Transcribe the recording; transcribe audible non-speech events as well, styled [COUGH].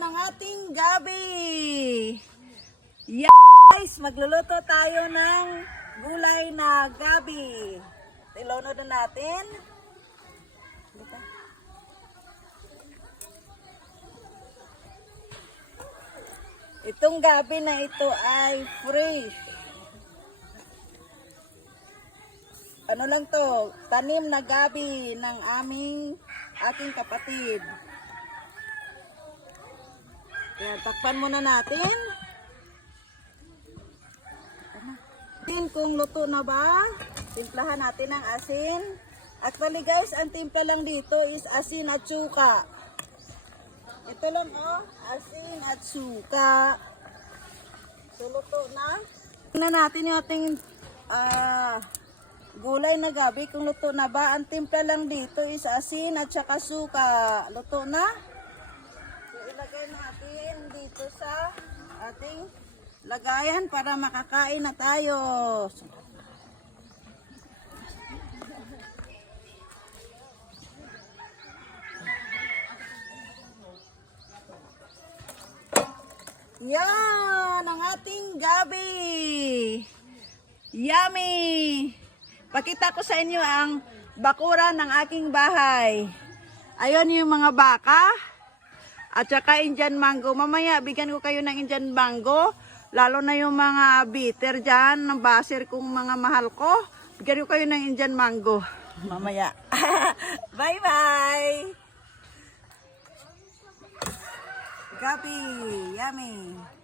ng ating gabi. Yeah, guys, magluluto tayo ng gulay na gabi. Tilono na natin. Itong gabi na ito ay fresh. Ano lang to, tanim na gabi ng aming aking kapatid. Yan, takpan muna natin. Tin kung luto na ba, timplahan natin ng asin. Actually guys, ang timpla lang dito is asin at suka. Ito lang oh, asin at suka. So luto na. Tingnan natin yung ating ah, gulay na gabi kung luto na ba. Ang timpla lang dito is asin at saka suka. Luto na. Ilagay natin dito sa ating lagayan para makakain na tayo. Yan ang ating gabi. Yummy! Pakita ko sa inyo ang bakura ng aking bahay. Ayun yung mga baka. At saka Indian mango. Mamaya bigyan ko kayo ng Indian mango. Lalo na yung mga bitter dyan, ng baser kung mga mahal ko. Bigyan ko kayo ng Indian mango. Mamaya. [LAUGHS] Bye-bye! Gabi! Yummy!